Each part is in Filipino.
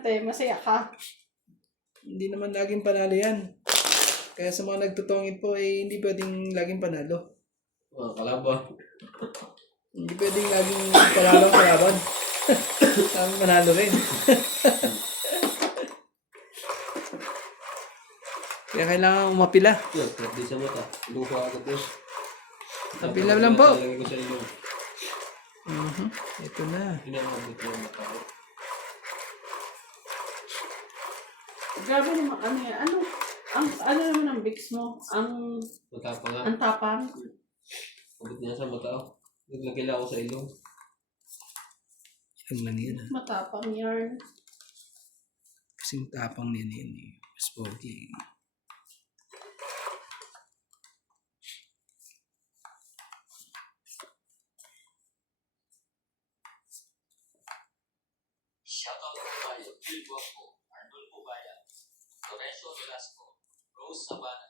Masaya ka. Hindi naman laging panalo yan. Kaya sa mga nagtutungin po, hindi pwedeng laging panalo. Kalaban. Hindi pwedeng laging panalo ang kalaban. Kami manalo rin. Kaya kailangan umapila. Yun, pwede sa mata. Luha agad yun. Apila lang po. Talagay ko sa ilong. Ito na. Pinamabot ko yung mata ko. Grabe naman, ano yan? Ano naman ang Vicks mo? Matapang nga. Ang tapang. Abot niya sa mata ko. Naglagay ako sa ilong. Yan lang yan. Matapang yarn. Kasing tapang niya yan eh. Mas pogi. Shoutout po tayo, Bill Guapo, Arnold Pubayan, Lorenzo Velasco, Rose Sabana,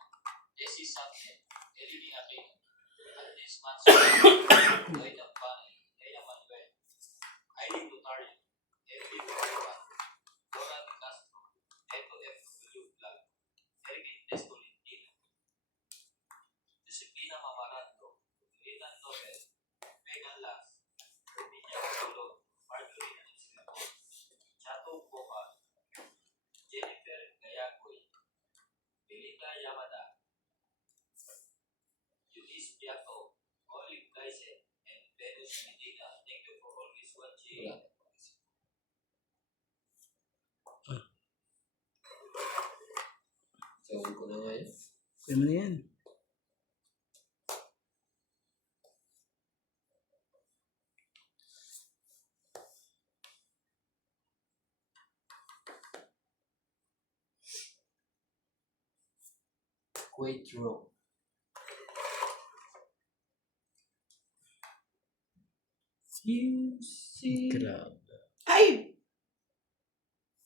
Jessie Sapien, Elini Aquino, Agnes Manso, Lloyd Ampane, Leia Manuel, Aileen Lutario, Edwin Barba, Dora De Castro, Eto F. Vlog, Eric Indes Tolentino, Disciplina Mamaranto, Julieta Nobel, Megan Las, Herminia Colón, Marjorie Anisco, Chato Boca, Jennifer Gayagoy, Belita Yamada, Eunice Piato, Olive Kaisen, and Venus Medina. Thank you for always watching. Sawin ko na nga yun. Ano na yan? Quaitro. You see. Grabe. Ay!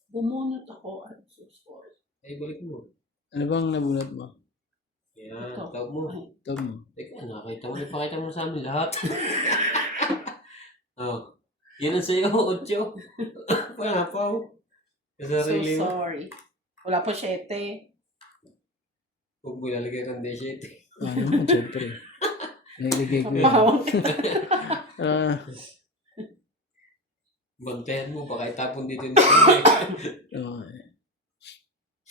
Bumunot ako. I'm so sorry. Ay, balik mo. Ano bang nabunot mo? Yan, Ito. tawag mo. Ay. Tab mo. Teka, nakita mo. Ipakita mo sa amin lahat. Oh. Yan ang sa'yo, Ocho. Wala pa oh. Sa So sarili mo. sorry. Wala pa 7. Huwag mo ilalagay ng D7. Ano naman, syempre. Nailigay ko yun. Pahawak. Ah, Bantayan mo, baka itapon dito yung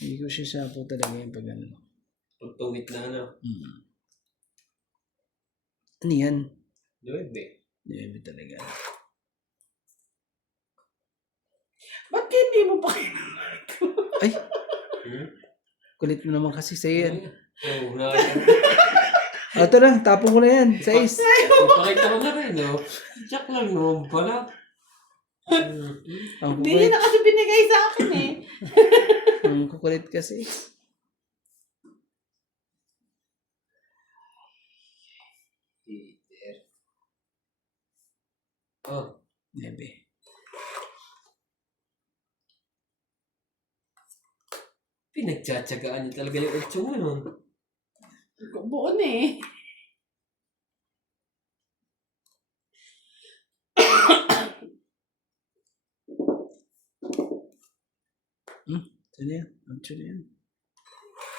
hindi ko siya sapo talaga yung pag ano. pagtungit na ano. Ano yan? 9. Hindi talaga. Ba't hindi mo pa kinamay ko? Ay! Hmm? Kulit mo naman kasi sa'yo yan. Oo, na. Ito lang, tapon ko na yan. 6. Ipakita ko na rin, no? Jack lang naman pala. Ang Hindi niya na kasi binigay sa akin eh. kukulit kasi. Peter. Oh, 9. pinagtsatsagaan niya talaga yung 8 mo nun. Buon eh. Ano yan? Ano yan?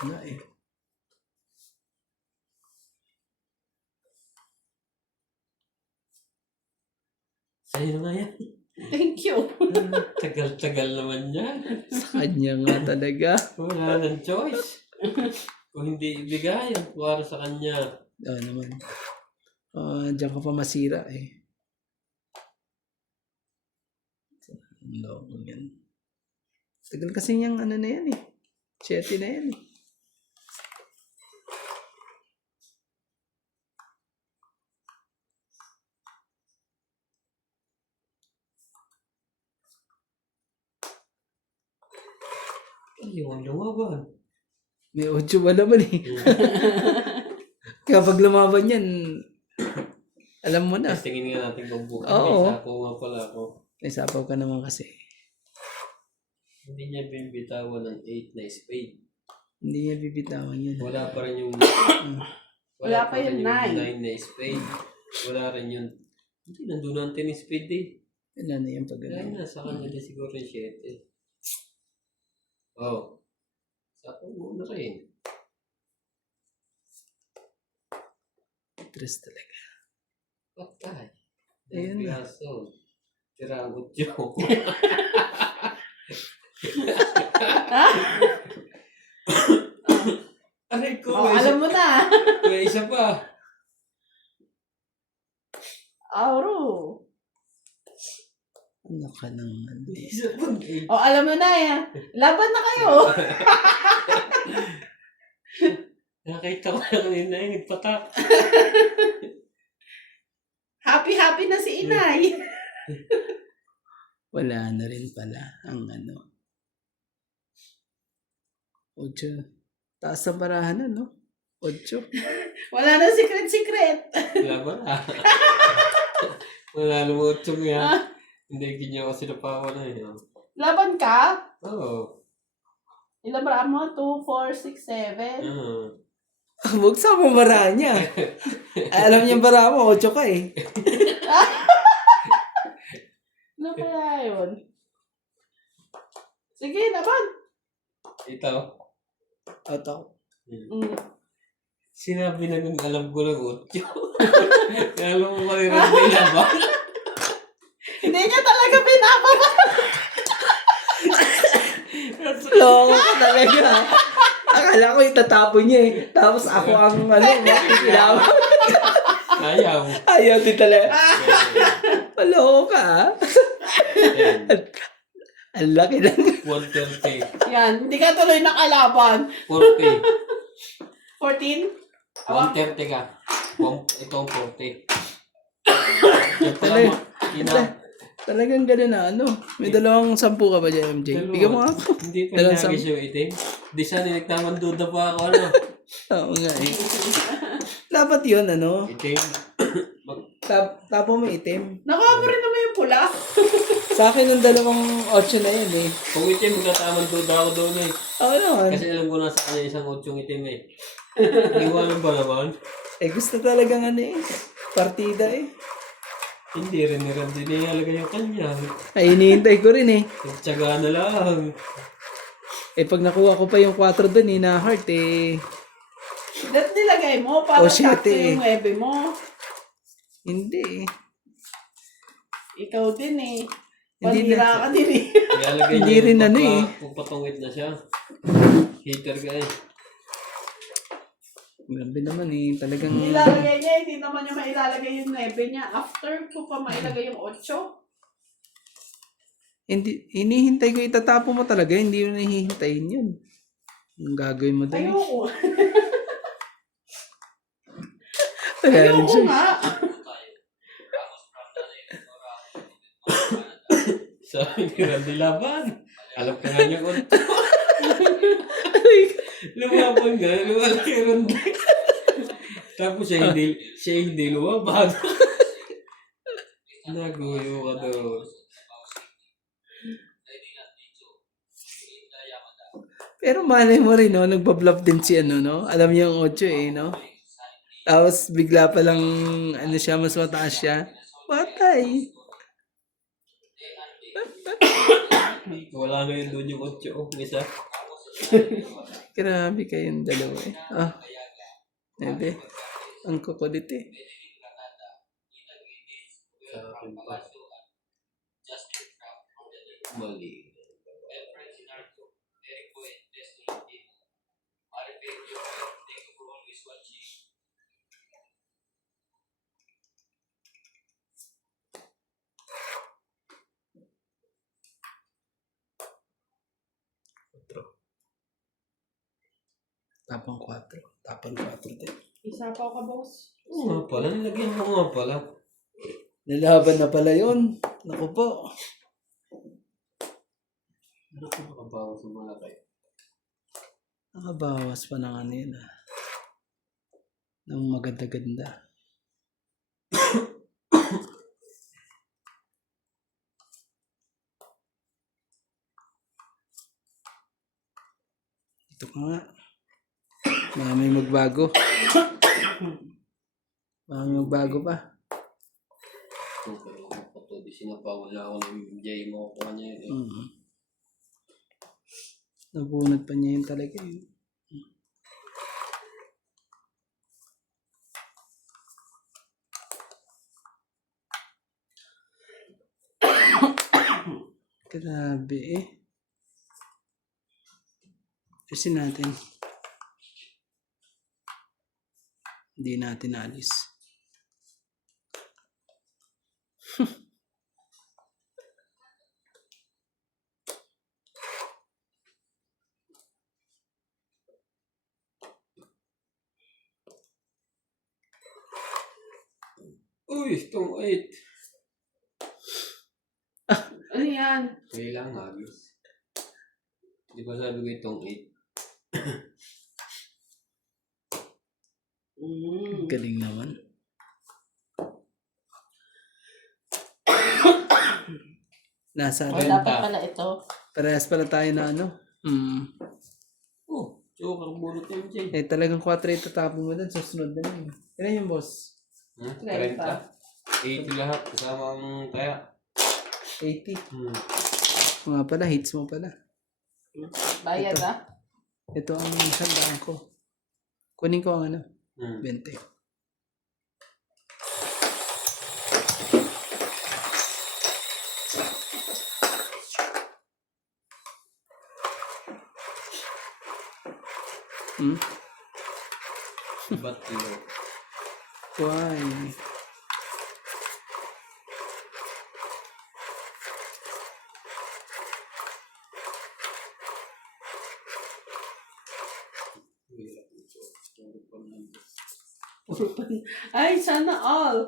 Wala eh. Sa'yo na nga yan. Thank you. Tagal-tagal naman yan. Sa kanya nga talaga. Wala nang choice. Kung hindi ibigay, ang para sa kanya. Naman. Diyan ka pa masira eh. No, yan. Tagal kasi niyang ano na yan eh. 7 na yan eh. Yung lumaban. May 8 ba naman eh. Kaya pag lumaban yan, alam mo na. Tapos tingin nga natin kung bukas. Oo. May sapo nga pala ako. May sapaw ka naman kasi. Hindi niya binibitawan ng 8 na spade. Hindi niya bibitawan yan. Wala pa rin yung... Wala pa yung 9. 9 na spade. Wala rin yung... Hindi, nandun ang 10 spade eh. Ano na yan pag Kaya ano. nasa kanya din siguro yung 7. Oh. Sa akin mo na rin. Tres talaga. Patay. Ayun na. Piaso. Tiragot yun. Aray ko. Oh, alam mo na. May isa pa. Auro. Ano ka naman? May isa pa. Oh, alam mo na yan. Laban na kayo. Nakita ko na kanina yung nagpatak. Happy na si inay. Wala na rin pala ang ano. 8. Taas ang barahan na, no? 8. Wala na secret. Wala ba na? Wala lumot yung yan. Hindi ganyan kasi napawa na yun. Laban ka? Oo. Ilan ba mo? 2, 4, 6, 7. Huwag sa mo barahan niya. Alam niya bara mo, 8 ka eh. Ano kaya yun? Sige, laban. Ito. Auto. Mm. Sinabi na nung alam ko lang 8. Alam mo pa rin ang ba? Hindi niya talaga pinapaba. Loko ka talaga. Akala ko itatapon niya eh. Tapos ako ang makikilawan. Ayaw. Ayaw din talaga. Loko ka ah. Yan. Ang laki lang. 130. Yan, hindi ka tuloy nakalaban. 40. 14? 130 ka. Ito ang 40. Ito Talaga. lang. Talagang gano'n na ano. May 210 ka ba dyan, MJ? Bigyan mo nga ako. Hindi pa Dalawang nagis yung itim. Di sana nagtamang duda pa ako ano. Oo nga eh. Dapat yun ano. Itim. Tapo mo itim. Nakuha mo rin naman yung pula. Sa akin ang 2.8 na yun eh. Kung itim, magtatamang duda ako doon eh. Oo naman. Kasi alam ko na sa kanya isang 8 itim eh. Iwanan ba naman? Eh gusto talagang ano eh. Partida eh. Hindi rin dinihalaga yung kanya. Ay hinihintay ko rin eh. Nagtsaga na lang. Eh pag nakuha ko pa yung 4 dun eh na heart eh. Ba't nilagay mo? Para Oh, shit, sakto eh. yung 9 mo. Hindi eh. Ikaw din eh. Hindi Panira na- ka din eh. Ilalagay Hindi niya rin yung ano eh. Kung patungit na siya. Hater ka eh. Grabe naman eh. Talagang... Ilalagay niya, hindi naman niya mailalagay yung 9 niya. After ko pa mailagay yung 8. Hindi, hinihintay ko itatapo mo talaga. Hindi mo nahihintayin yun. Ang gagawin mo doon eh. Ayoko. Wala rin Ayoko siya. nga. Sabi ni Randy Laban. Alam ka nga niya kung lumaban nga. Lumala kay Randy. Tapos siya hindi lumaban. Naguyo ka doon. Pero malay mo rin, no? Nagbablop din si ano, no? Alam niya yung 8 eh, no? Tapos bigla pa lang, ano siya, mas mataas siya. Patay. Wala na yun doon yung 8. Isa. Grabe kayong dalawa eh. Ah. Ebe. Ang kukulit eh. Sa akin pa. Mali. Tapang 4. Tapang 4 din. Isapaw ka, boss. Oo nga pala. Nilagyan mo nga pala. Nalaban na pala yun. Naku po. Ano ko makabawas sa malaki? Nakabawas pa ng ano yun ah. Ng maganda-ganda. Ito ka nga. Baka may magbago. Baka may magbago pa. Okay. Ito, di sinapawala ako ng J mo ko kanya yun. Mm. Nabunot pa niya yun talaga yun. Grabe eh. Kasi natin. Hindi natin alis. Uy, itong 8. Ano yan? Kailangan agis. Di ba sabi ko itong 8? Galing naman. Nasa O, rin. dapat pala ito. Parehas pala tayo na ano. Oh, joker bunot yung Jay. Eh talagang 4 itatapon mo dun. Susunod na yun. Ilan yung boss? 30. 80 lahat. Kasama ang kaya. 80. Mga pala, hits mo pala. Bayad Ito. ah. Ito ang handaan ko. Kunin ko ang ano. 20. Ba't yun? Why? Ay, sana all.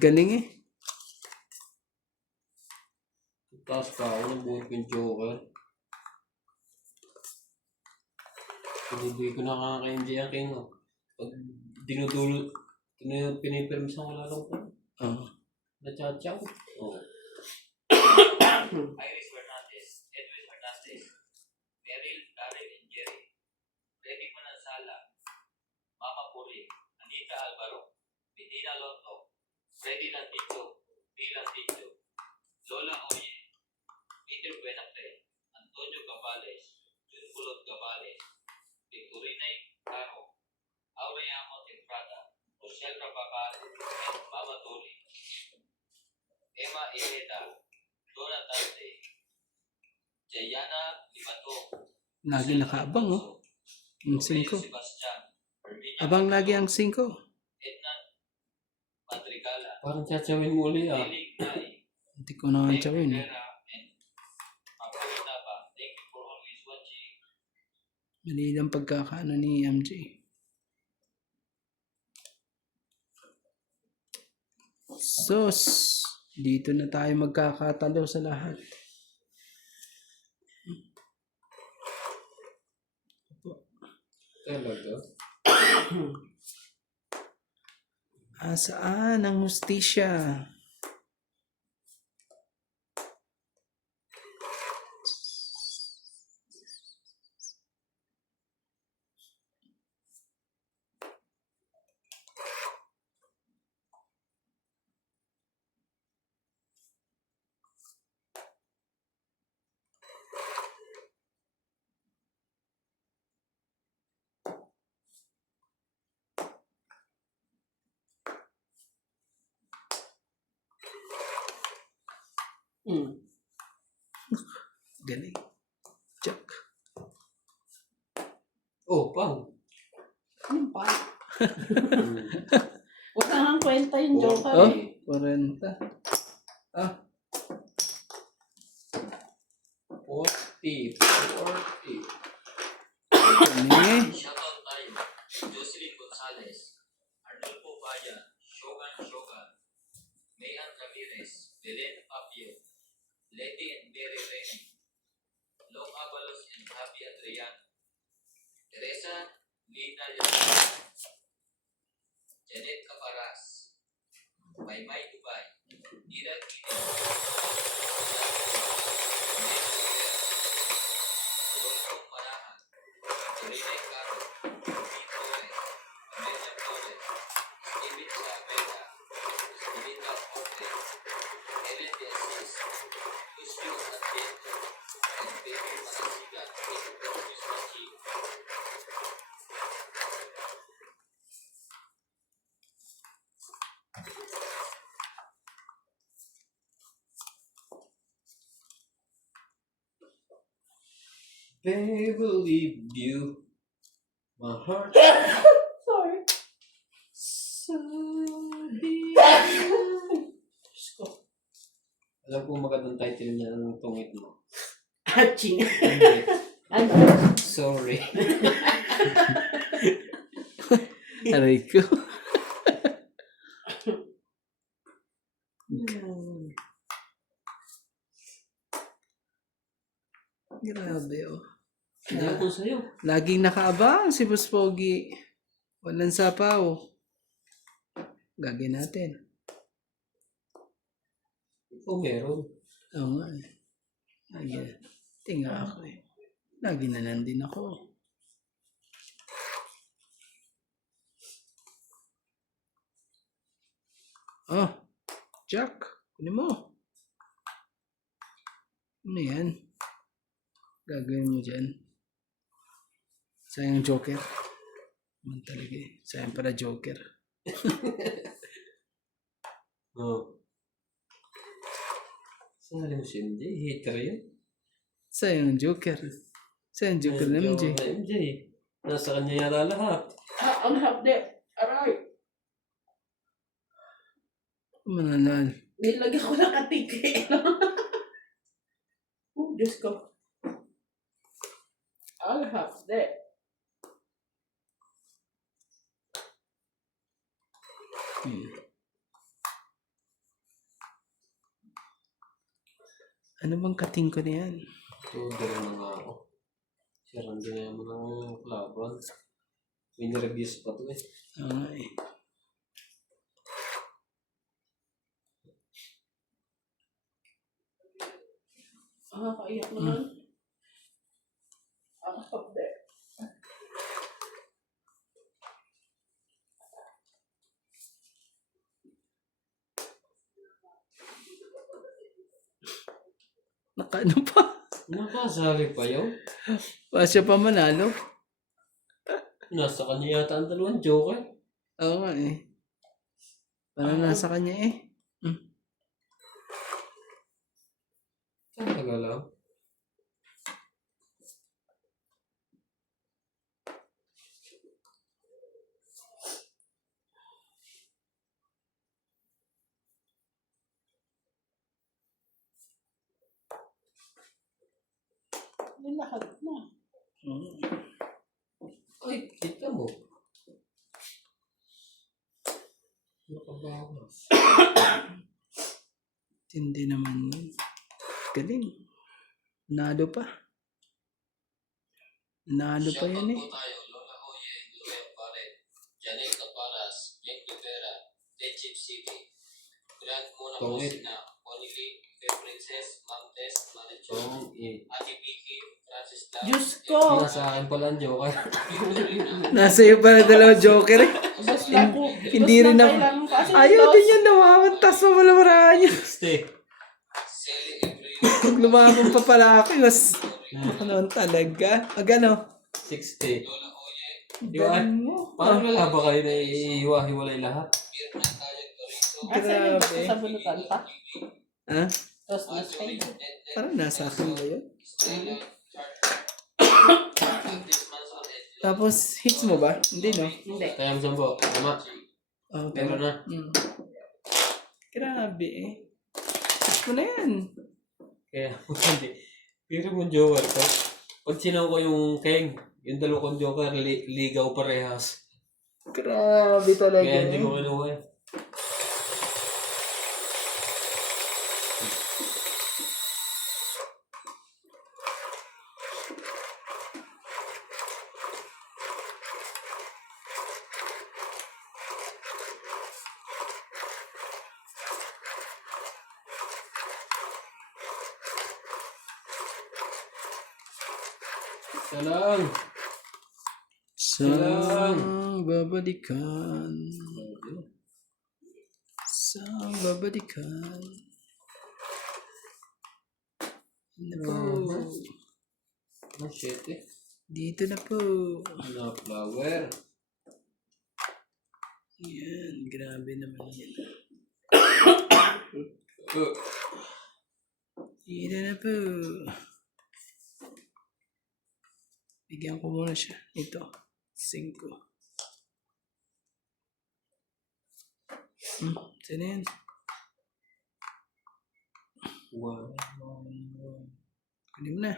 Galing eh. Tapos pa ako nabunot yung joker. Hindi ko nakaka-MJ ang king. Pag dinudulot, pinipirmis ang wala lang po. Nachachaw. Oh. Iris Fernandez, Edwin Hernandez, Meryl, Darren, and Jerry, Freddy Manansala, Mama Puri, Anita Alvaro, Bettina Lonto, Freddy Landito, P. Landito, Lola Oye, Peter Buenapre, Antonio Gabales, Jun Pulot Gabales, Victorina Caro, Aureamo Temprada, Rochelle Rababal, and Mama Tori, Emma Ireta, Donna Tarte, Jayana Limato, Lagi nakaabang oh. Ang 5. Sebastian, Herminia Abang lagi ang 5. Edna Madrigala, Parang chachawin mo uli Lily Nay, Hindi ko naman Meg tsawin eh. Rivera, and Marcos Nava. Thank you for always watching. Mali lang pagkakaano ni MJ. Sus! Dito na tayo magkakatalo sa lahat. Talaga? Saan ang hustisya? Galing. Check. Oh, pang. Ano pa? Huwag ka nang kwenta yung joker Oh, eh. 40. 40. Ano Shoutout tayo. Jocelyn Gonzalez, Arnulfo Bayan, Shogun, Mayan Ramirez, Belen Apio, Leti and Mary Rene, Long Avalos and Happy Adrian, Teresa Lina Yasmin, Janet Caparas, Maymay Dubai, Ira Kine, Rodolfo Marahan, Dorina Caro, Pete Torres, Amelia Torres, Steven Saavedra, Steven Corte, Helen De Assis, Lucio at Pedro Manasigan is the Christmas King. They believe you. My heart. Sorry. Diyos ko. Alam ko magandang title niya ng tungit mo. Aching. Hindi. Ano? Sorry. Aray ko. Grabe oh. Ano ko sa'yo? Laging nakaabang si Boss Pogi. Walang sapaw. Gagawin natin. Ikaw meron. Oo nga eh. Lagi. Tinga ako eh. Lagi na nandin ako. Oh, Jack. Kunin mo. Ano yan? Gagawin mo dyan. Sayang Joker. Man talaga eh. Sayang para Joker. Oo. Saan mo si MJ? Hater yun? Sayang Joker. Sayang Joker na MJ. MJ. Nasa kanya yata lahat. Ang hapde. Aray. Mananal. Nilagyan ko ng katiki. Oh, Diyos ko. Ang hapde. Ano bang kating ko na yan? Ito, gano'n na nga ako. Siran din naman ng laban. May nireviews pa to eh. Oo nga eh. Kaiyak naman. Ang hapde. Nakaano pa? Nakasali pa yun. Siya pa manalo? Nasa kanya yata ang dalawang joker. Oo nga eh. Parang nasa kanya eh. Talaga lang. Lahat na. Ay, kita mo. Nakabawas. Hindi naman yun. Galing. Nalo pa. Nalo pa yan eh. Shoutout po tayo, Lola Oye, Gloria Pared, Janet Caparas, Nick Rivera, Techip City. Grant muna po Tungit. sina Onili, Fair Princess, Ma'am Tess, Manacho, Ate Vicky, Francis Lam, Diyos ko. Nasa akin pala ang joker. Nasa iyo pala dalawa Joker eh. Bas lang ko. Hindi rin ako. Ayaw din yan nawawantas mo malamaraan niya. Stay. Sally Embryo, Pag lumabang pa pala ako, mas ano talaga. Ano? 60. Lola Oye, Di ba? Galing mo. Parang wala ba kayo na iiwa-hiwalay lahat? Mirna Tayag Torito, Asan yung sa bunutan pa? Ha? Tapos na stay. Parang nasa akin ba yun? Stella, Agnes Manson, and Tapos, hits mo ba? Hindi no? Hindi. Tayang sambo. Tama. Oh, Meron na. Grabe eh. Hits mo na yan. Kaya, hindi. Pero mo joker ko. Pag sinaw ko yung Keng, yung dalawa kong joker, ligaw parehas. Grabe talaga. Kaya hindi ko kinuha eh. Salang! Sang babalikan. Sang babalikan. Ano po? Oh, shit eh. Dito na po. Na flower. Yan, grabe naman yan. Dito na po. Bigyan ko muna siya. Ito. 5. Saan yan? Wow. Kunin mo na.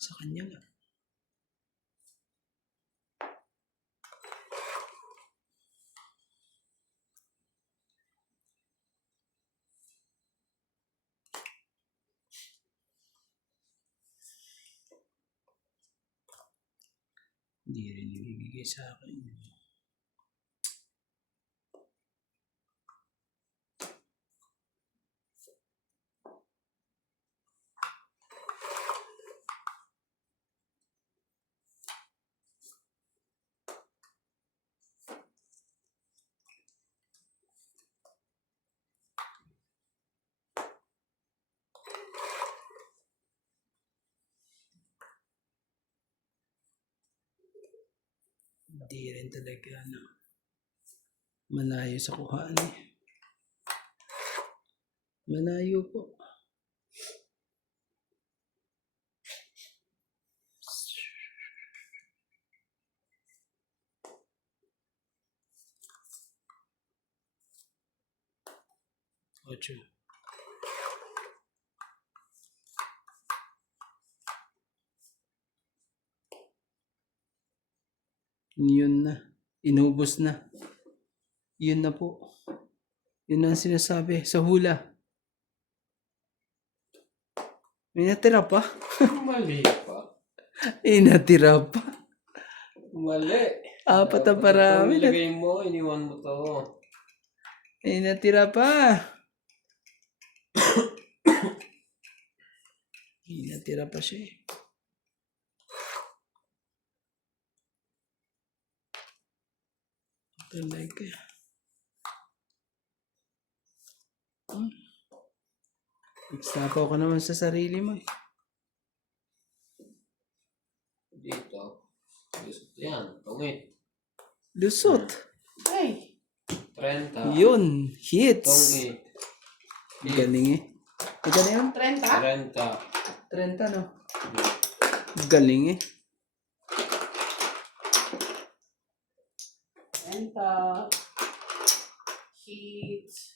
Sa kanya nga. Hindi rin ibibigay sa akin. Hindi rin talaga malayo sa kuhaan eh. Malayo po. Ocho. Yun na. Inubos na. Yun na po. Yun ang sinasabi sa hula. May natira pa. Mali pa. May natira pa. Mali. 4 ang parami. Ilagay mo, iniwan mo to. May natira pa. May natira pa siya eh. Talaga. Nagsapaw ka naman sa sarili mo eh. Dito. Gusto yan. Tungit. Lusot. Ay, 30. Yun. Hits. Tungit. Galing eh. Ito na yun? 30? 30. 30 no? Galing eh. 30. Hits.